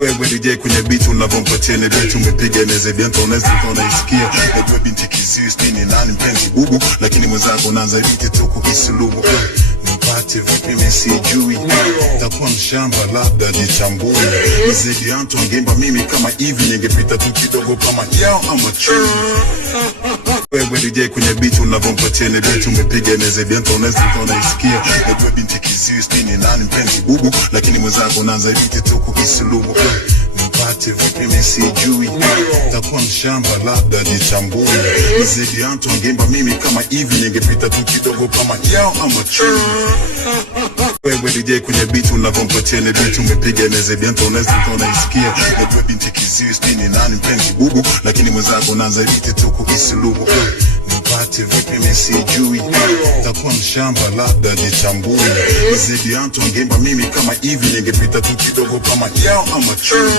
Wewe DJ kwenye beat unavompatia ni beat umepiga neze bianto unaisikia. Najua binti kiziwi ni nani mpenzi bubu, lakini mwenzako unaanza biti tu kuisulubu. Mpate vipi mimi sijui, takuwa mshamba labda jitambui. Mzee Anto angemba mimi kama hivi, ningepita tu kidogo kama yao ama chui. Wewe DJ kwenye beat unavompatia ni beat umepiga neze bianto unaisikia. Najua binti kiziwi ni nani mpenzi bubu, lakini mwenzako unaanza biti tu kuisulubu. Mpate vipi mimi sijui, takuwa mshamba labda jitambui. Mzee Anto angemba mimi kama hivi, ningepita tu kidogo kama yao ama chui. Wewe DJ kwenye beat unavompatia ni beat umepiga neze bianto unaisikia. Najua binti kiziwi ni nani mpenzi bubu, lakini mwenzako unaanza biti tu kuisulubu. Mpate vipi mimi sijui, takuwa mshamba labda jitambui. Mzee Anto angemba mimi kama hivi, ningepita tu kidogo kama yao ama chui.